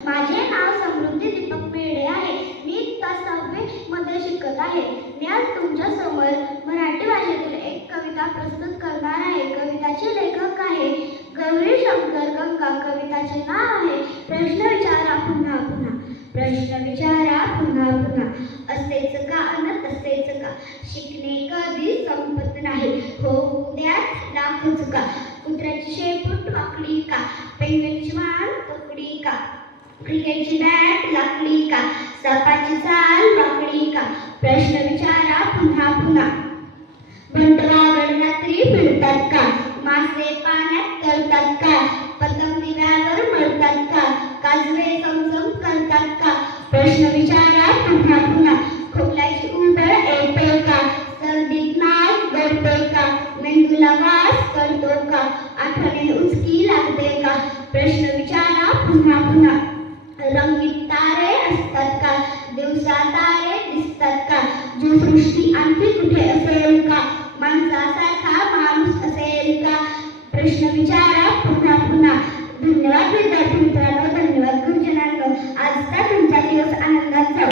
माझे नाव समृद्धी दीपक मेढे आहे. मी इयत्ता 6वी मध्ये शिकत आहे. मी आज तुमच्या समोर मराठी भाषेतील एक कविता प्रस्तुत करणार आहे. कविताचे लेखक आहे गौरी शंकर गंगा. कविताचे नाव आहे प्रश्न विचारा पुन्हा पुन्हा. प्रश्न विचारा पुन्हा पुन्हा. असेच का अन तसेच का. शिकणे कधी संपत नाही. होऊ द्या लाखच का. कुत्र्याची शेपूट वाकडी का. पेंगुइनची मान तोकडी का. क्रिकेटची बॅट लाकडी का. सापाची चाल वाकडी का. प्रश्न विचारा पुन्हा पुन्हा. घंटवागड रात्री फिरतात का. मासे पाण्यात तरतात का. पतंग दिव्यावर मरतात का. काजवे चमचम करतात का. प्रश्न विचारा पुन्हा पुन्हा. खोकल्याची उंबळ येते का. सर्दीत नाक गळते का. मेंदूला वास करतो का. आठवणीने उचकी लागते का. प्रश्न विचारा पुन्हा पुन्हा. रंगीत तारे असतात का. दिवसा तारे दिसतात का. जीवसृष्टी आणखी कुठे असेल का. माणसासारखा माणूस असेल का. प्रश्न विचारा